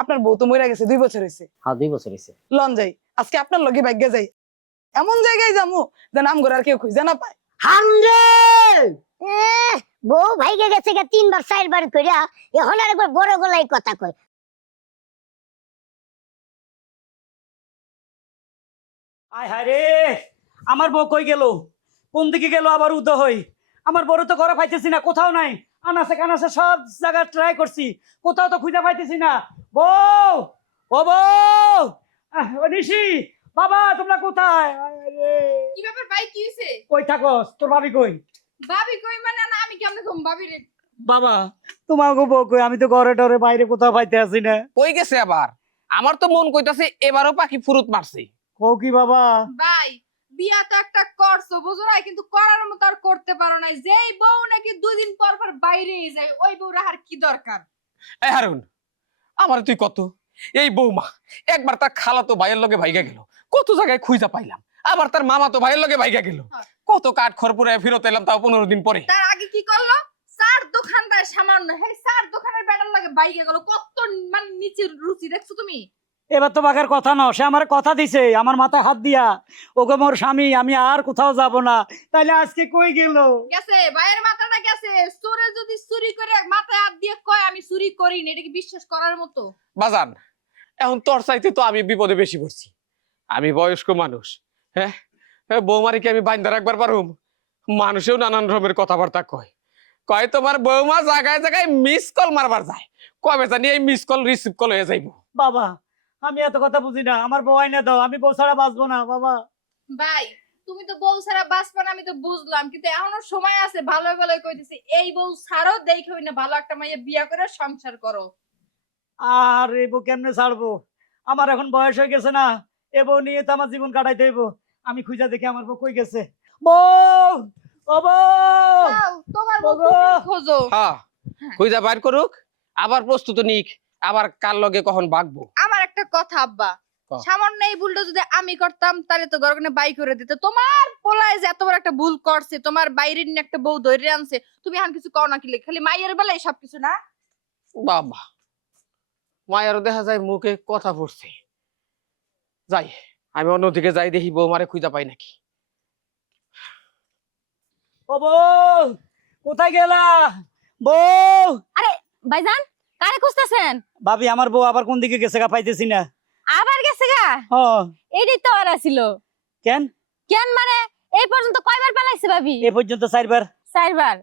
আপনার বউ তো মরে গেছে 2 বছর হয়েছে। হ্যাঁ 2 বছর হয়েছে। লন যাই আজকে আপনার লগে ভাগ্যে যাই, এমন জায়গায় যামু যে নাম করে আর কেউ খুঁজে না পায়। বউ ভাইগে গেছে 3 বার 4 বার কইরা, এখন আর একবার বড় গলায় কথা কয়। আয় হায় রে, আমার বউ কই গেল? কোন দিকে গেল আবার উদয় হই? আমার বড় তো ঘরে পাইতেছি না, কোথাও নাই। আনাসে কানাসে সব জায়গা ট্রাই করছি, কোথাও তো খুঁজে পাইতেছি না। বউ, ও বউ, ও নিশি, বাবা তোমরা কোথায়? কি ব্যাপার ভাই, কি হইছে? কই থাকস? তোর ভাবি কই? ভাবি কই মানে? না আমি কেমনে কম ভাবি রে? বাবা তোমার বউ কই? আমি তো ঘরে ডরে বাইরে কোথাও পাইতে আসি না। কই গেছে আবার? আমার তো মন কইতাছে এবারও পাখি ফুরুত মারছে। কও কি বাবা? ভাই বিয়া তো একটা করছো বুঝো না, কিন্তু করার মতো আর করতে পারো না। যেই বউ নাকি 2 দিন পর পর বাইরেই যায়, ওই বউ রাহার কি দরকার? এই হারুন, আমার তুই কত এই বৌমা একবার তার খালাতো ভাইয়ের লগে ভাইগা গেল, কত জায়গায় খুঁজা পাইলাম। আবার তার মামা তো ভাইয়ের লগে ভাইগা গেল, কত কাঠ খড়পুরে ফেরত এলাম, তাও 15 দিন পরে। তার আগে কি করলো? চার দোকানদার সামান্য, হে চার দোকানের বেটার লাগে বাইকে গেল, কত মানে নিচের রুচি দেখছো তুমি? এবার তো বাঘের কথা না, সে আমার কথা দিছে আমার মাথায় হাত দিয়া, ওকে মোর স্বামী আমি আর কোথাও যাব না। তাইলে আজকে কই গেল? গেছে ভাইয়ের মাথাটা গেছে। চোরে যদি চুরি করে মাথায় হাত দিয়ে কয় আমি চুরি করিনি, এটা কি বিশ্বাস করার মতো? বাজান, এখন তোর চাইতে তো আমি বিপদে বেশি পড়ছি। আমি বয়স্ক মানুষ, হ্যাঁ, বৌমারে কি আমি বাইন্দা রাখবার পারুম? মানুষেও নানান রকমের কথাবার্তা কয়। কয় তোমার বৌমা জায়গায় জায়গায় মিস কল মারবার যায়, কবে জানি এই মিস কল রিসিভ কল হয়ে যাইব। বাবা আমি এত কথা বুঝি না, আমার বউ আইনা দাও, আমি বউ ছাড়া বাঁচবো না বাবা। ভাই তুমি তো বউ ছাড়া বাঁচবা না, আমি তো বুঝলাম, কিন্তু এখনো সময় আছে। ভালো ভালো কইতেছি, এই বউ ছাড়ো, দেখো না ভালো একটা মাইয়া বিয়া করে সংসার করো। আর এই বউ কেমনে ছাড়বো? আমার এখন বয়স হয়ে গেছে না, এ বউ নিয়ে তো আমার জীবন কাটাইতে হইব। আমি খুঁজা দেখি আমার বউ কই গেছে। বউ, ও বউ, যাও, তোমার বউ ওগো। তুমি খোঁজো। হ্যাঁ, খুঁজা বাইর করুক, আবার প্রস্তুত নিক, আবার কার লগে কখন বাগবো। আমার একটা কথা আব্বা, কও। সামান্য এই ভুলটা যদি আমি করতাম তাহলে তো গরগনে বাই করে দিত। তোমার পোলায় যে এত বড় একটা ভুল করছে, তোমার বাইরের নিয়ে একটা বউ ধরে আনছে, তুমি এখন কিছু কও না কি? খালি মাইয়ের বেলায় সবকিছু না? বাবা, মায়েরও দেখা যায় মুখে কথা পড়ছে। যাই, আমি অন্যদিকে যাই, দেখি বৌমারে খুঁজা পাই নাকি। ও বউ, কোথায় গেলা বউ? আরে ভাইজান, কারে খুঁজতেছেন? ভাবি আমার বউ আবার কোন দিকে গেছে গা পাইতেছি না। আবার গেছে গা? হ, এইটাই তো আর ছিল। কেন? কেন মানে এই পর্যন্ত কয়বার পালাইছে ভাবি? এ পর্যন্ত 4 বার। 4 বার?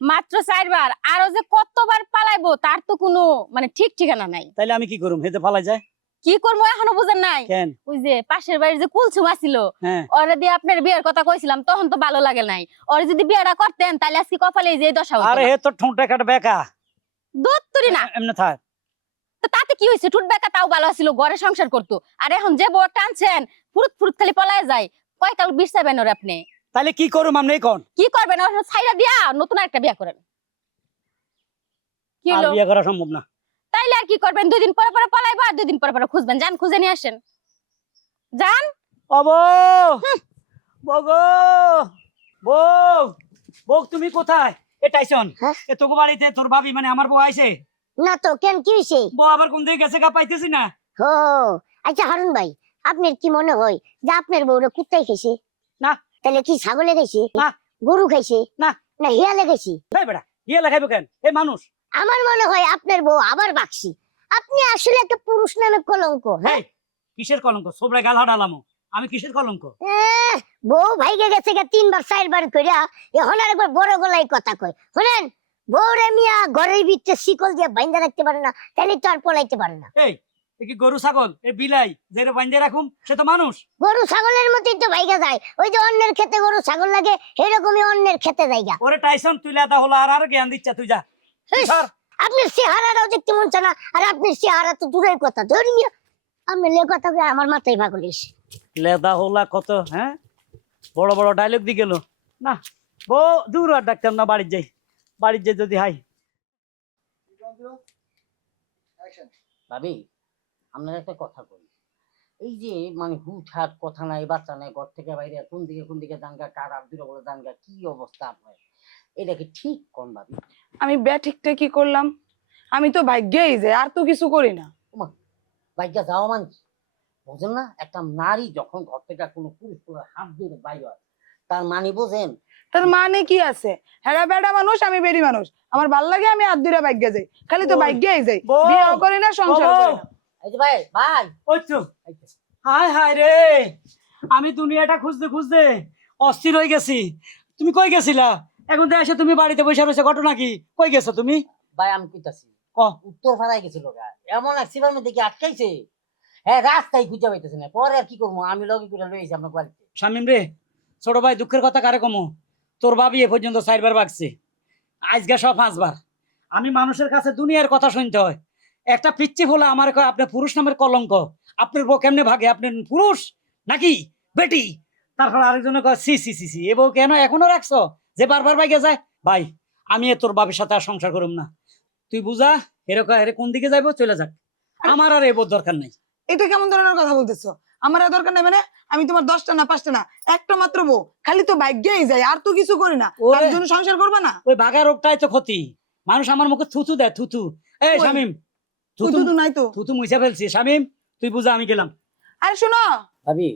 মাত্র 4 বার? আরো যে কতবার পালাইবো তার তো কোনো মানে ঠিক ঠিকানা নাই। তাইলে আমি কি করুম? হেতে ফালাই যায় কি করবো এখনো বুঝেন নাই? কেন? ওই যে পাশের বাড়ির যে কুলছুম আছিল, হ্যাঁ, ওরে দিয়ে আপনার বিয়ের কথা কইছিলাম, তখন তো ভালো লাগে নাই। ওরে যদি বিয়েটা করতেন তাহলে আজকে কপালে যে দশা হতো আরে না। হে তো ঠোঁটে কাটা বেকা। দুধ তুরি না এমনে থাক। তো তাতে কি হয়েছে? টুট বেকা তাও ভালো ছিল, ঘরে সংসার করতো। আর এখন যে বউ একটা আনছেন ফুরুত ফুরুত খালি পলায় যায়, কয় কাল বিষ চাইবেন ওরে আপনি? তাইলে কি করুম আপনি কোন? কি করবেন? ওর ছাইরা দিয়া নতুন একটা বিয়া করেন। কি আর হলো? বিয়ে করা সম্ভব না। তাইলে আর কি করবেন? 2 দিন পরে পরে পলাইবো আর 2 দিন পরে পরে খুঁজবেন। যান খুঁজে নিয়ে আসেন, যান। ও বউ, বউ গো, বউ, বউ তুমি কোথায়? এ টাইসন, হ্যাঁ? এ তোকে বাড়িতে তোর ভাবি মানে আমার বউ আইছে। না তো, কেন কি হইছে? বউ আবার কোন দিকে গেছে গা পাইতেছি না। হো, আচ্ছা হারুন ভাই, আপনার কি মনে হয় যে আপনার বউরে কুত্তাই খাইছে? না। তাহলে কি ছাগলে খাইছে? না। গরু খাইছে? না। না হিয়ালে খাইছে? এই বেটা, ইয়ে লাগাইবো কেন? এ মানুষ। আমার মনে হয় আপনার বউ আবার বাকছি। আপনি আসলে একটা পুরুষ নামে কলঙ্ক। হ্যাঁ, এই, কিসের কলঙ্ক? সোবরা গাল হাডালামো, আমি কিসের কলঙ্ক? বউ ভাইগে গেছে 3 বার 4 বার কইরা, এখন আর একবার বড় গলায় কথা কয়। শুনেন, বউরে মিয়া ঘরের ভিতরে শিকল দিয়ে বাইন্ধা রাখতে পারে না, তাহলে তো আর পলাইতে পারে না। এই, এ কি গরু ছাগল? এ বিলাই যেটা বাইন্ধে রাখুম সে তো মানুষ। গরু ছাগলের মতোই তো ভাইগা যায়। ওই যে অন্যের খেতে গরু ছাগল লাগে, এরকমই অন্যের খেতে যাইগা। ওরে টাইসন তুই লেদা হলো আর জ্ঞান দিচ্ছা, তুই যা। হেস, ধর। আপনার চেহারাটাও দেখতে মন চায় না, আর আপনার চেহারা তো দূরের কথা। ধর্মীয় আমি লে কথা কই আমার মাথায় পাগলিস। লেদা হোলা কত, হ্যাঁ, বড় বড় ডায়লগ দি গেল না। বউ দূর আর ডাক্তার না, বাড়ির যাই, বাড়ির যাই যদি হাই। ভাবি আপনার একটা কথা বলি, এই যে মানে হুটহাট কথা নাই বাচ্চা নাই, ঘর থেকে বাইরে কোন দিকে দাঙ্গা, কার আর দূরে বলে দাঙ্গা, কি অবস্থা আপনার? এটা কি ঠিক কোন ভাবি? আমি ঠিকটা কি করলাম? আমি তো ভাগ্যেই যাই, আর তো কিছু করি না। ওমা বাইকটা যাওয়া মানে কি? বোঝেন না? একটা নারী যখন ঘর থেকে কোনো পুরুষ হাত ধরে বাইরে হয়, তার মানে বোঝেন? তার মানে কি আছে? হ্যাঁ বেড়া মানুষ, আমি বেড়ি মানুষ, আমার ভাল লাগে আমি হাত দুইটা বাইক যাই, খালি তো বউ, বাইক যাই বউ, বিয়েও করি না, সংসার বউ, করি না। এই যে ভাই ভাই, ওই তো এই তো। হায় হায় রে, আমি দুনিয়াটা খুঁজতে খুঁজতে অস্থির হয়ে গেছি। তুমি কই গেছিলা? এখন তো এসে তুমি বাড়িতে বসে রয়েছে, ঘটনা কি? কই গেছো তুমি? ভাই আমি কইতাছি, ক উত্তর পাড়ায় গেছিল গা, এমন এক সিবার মধ্যে কি আটকাইছে, হ্যাঁ রাস্তায় খুঁজে পাইতেছে না। পরে আর কি করবো, আমি লগে করে লইছি আপনার বাড়িতে। শামিম রে, ছোট ভাই দুঃখের কথা কারে কমো? তোর ভাবি এ পর্যন্ত 4 বার বাগছে, আজকে সব 5 বার। আমি মানুষের কাছে দুনিয়ার কথা শুনতে হয়। একটা পিচ্ছি বলে আমার কয় আপনি পুরুষ নামের কলঙ্ক, আপনার বউ কেমনে ভাগে, আপনি পুরুষ নাকি বেটি? তারপর আরেকজনে কয় সি সি সি সি, এ বউ কেন এখনো রাখছো যে বারবার বাইকে যায়? ভাই আমি তোর বাবার সাথে আর সংসার করুম না, তুই বুঝা। এরকম এর কোন দিকে যাইবো চলে যাক, আমার আর এ বউর দরকার নাই। এটা কেমন ধরনের কথা বলতেছো? আমার আর দরকার নাই মানে? আমি তোমার 10টা না 5টা না, একটা মাত্র বউ, খালি তো বাইক যাই যাই, আর তো কিছু করি না। ওরে। তার জন্য সংসার করবে না? ওই বাঘা রোগটাই তো ক্ষতি, মানুষ আমার মুখে থুথু দেয়, থুথু। এই ওই। শামিম, তুই থুথু তো নাই তো। থুথু মুছে ফেলছি। শামিম তুই বুঝা, আমি গেলাম। আরে শোনো, ভাবি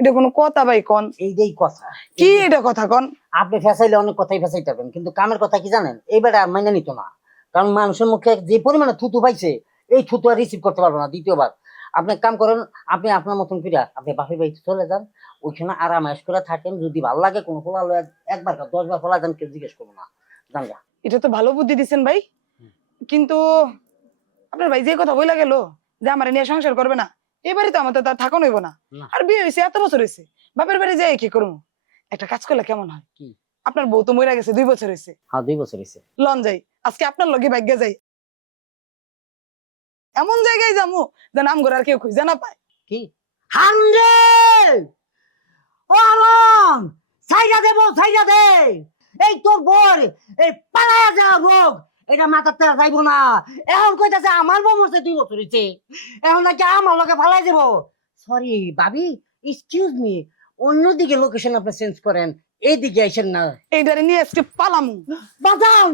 এটা কোনো কথা ভাই কন? এইটাই কথা। কি এটা কথা কন? আপনি ফেসাইলে অনেক কথাই ফেসাইতে পারবেন, কিন্তু কামের কথা কি জানেন? এইবারে আর মাইনে নিত না, কারণ মানুষের মুখে যে পরিমাণে থুতু পাইছে, এই থুতু আর রিসিভ করতে পারবো না দ্বিতীয়বার। আপনি এক কাম করেন, আপনি আপনার মতন ফিরা আপনি বাপের বাড়িতে চলে যান, ওইখানে আরাম আয়েশ করে থাকেন। যদি ভালো লাগে কোনো ফোলা লয়, একবার 10 বার ফোলা যান, কেউ জিজ্ঞেস করবো না। জান গা। এটা তো ভালো বুদ্ধি দিচ্ছেন ভাই, কিন্তু আপনার ভাই যে কথা বইলা গেল যে আমার নিয়ে সংসার করবে না, এবারে তো আমার তো তার থাকুন হইব না। না। আর বিয়ে হয়েছে এত বছর হয়েছে, বাপের বাড়ি যাই কি করবো? একটা কাজ করলে কেমন হয়? কি? আপনার বউ তো মরে গেছে 2 বছর হয়েছে, হ্যাঁ 2 বছর হয়েছে। লন যাই, আজকে আপনার লগে ভাগ্যে যাই, এমন জায়গায় যাবো যে নাম করে আর কেউ খুঁজে না পায়। কি? হামরে ও আলম, ছাইরা দেব, ছাইরা দে। এই তোর বর এই পালায়া যাওয়া রোগ, এটা মাথাতে যাইবো না। এখন কইতাছে আমার বউ মরছে 2 বছর হইছে, এখন নাকি আমার লগে ফালাই দেব। সরি ভাবি, এক্সকিউজ মি, অন্যদিকে লোকেশন আপনি চেঞ্জ করেন, এইদিকে আইসেন না। এইটারে নিয়ে আজকে পালামু। বাজান